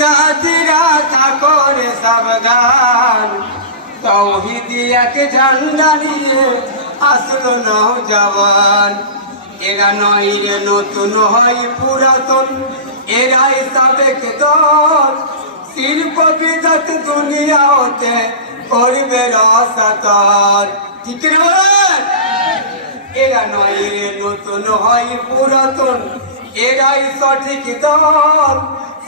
বিদাতিরা থাকো রে সাবধান, তৌহিদি এক ঝান্ডা নিয়ে আসলো নওজওয়ান। এরা নয় রে নতুন হয় পুরাতন, এরাই সাবেক দল, শিল্প বিদাত দুনিয়া হতে করবে রসাতল। ঠিক না বলেন? এরা নয় রে নতুন হয় পুরাতন, এরাই সঠিক দল,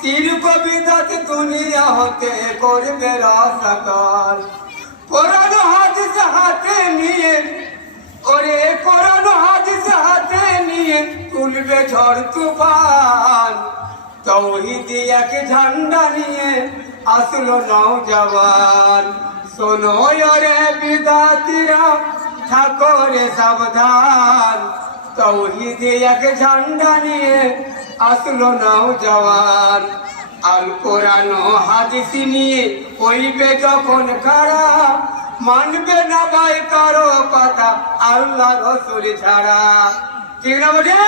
শিল্প বিদাত দুনিয়া হতে করবে রসাতল। কোরআন হাদিস হাতে নিয়ে, ওরে কোরআন হাদিস হাতে নিয়ে তুলবে ঝড় তুফান, তৌহিদি এক ঝান্ডা নিয়ে আসলো নওজওয়ান। শোনো রে বিদাতিরা থাকো রে সাবধান, তৌহিদি এক ঝান্ডা নিয়ে আসলো নওজওয়ান। আল কোরআন হাদিস নিয়ে হইবে যখন খাড়া, মানবে না ভাই কারো কথা আল্লাহ রসুল ছাড়া। ঠিক না বটে?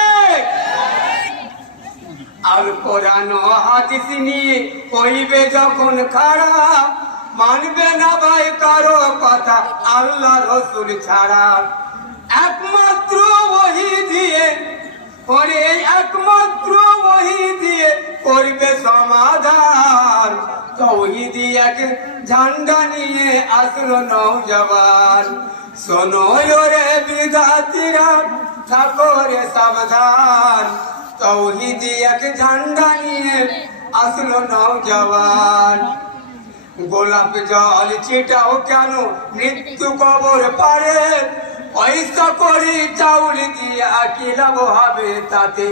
আল কোরআন হাদিস নিয়ে হইবে যখন খাড়া, মানবে না ভাই কারো কথা আল্লাহ রসুল ছাড়া। একমাত্র ওহী দিয়ে, ওরে একমাত্র ওহী দিয়ে করবে সমাধান, তৌহিদি এক ঝান্ডা নিয়ে আসলো নওজওয়ান। শোনো রে বিদাতিরা থাকো রে সাবধান, তৌহিদি এক ঝান্ডা নিয়ে আসলো নওজওয়ান। গোলাপ জল ছিটাও কেন মৃত্যু কবর পারে, পয়সা করি চাউল দিয়া কি লাভ হবে তাতে।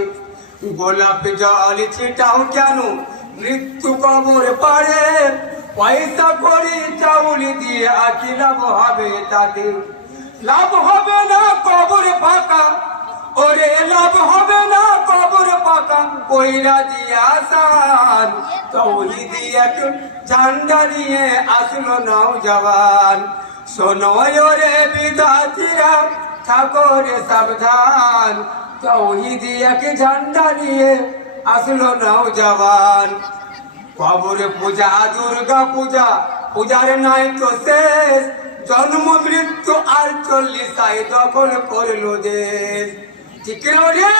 গোলাপ জল ছিটাও কেন মৃত্যু কবর পারে, পয়সা করি চাউল দিয়া কি লাভ হবে তাতে। লাভ হবে না কবর ফাঁকা, ওরে লাভ হবে না কবর ফাঁকা, কইরা দিয়া সান, তৌহিদি এক ঝান্ডা নিয়ে আসলো নওজওয়ান। শোনো রে বিদাতিরা থাকো রে সাবধান, তৌহিদি এক ঝান্ডা নিয়ে আসলো নওজওয়ান। কবর পূজা দুর্গা পূজা, পূজার নাই তো শেষ, জন্ম মৃত্যু আর 40 দখল করলো দেশ। ঠিক রে?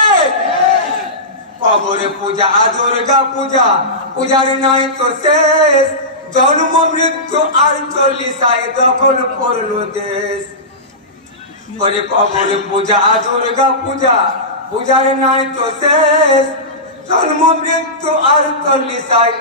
কবর পূজা দুর্গা পূজা, পূজার নাই তো শেষ, জন্ম মৃত্যু আর 40 দখল করলো দেশ। ওরে কবর পূজা দুর্গা পূজা, পূজার নাই তো শেষ, জন্ম মৃত্যু আর 40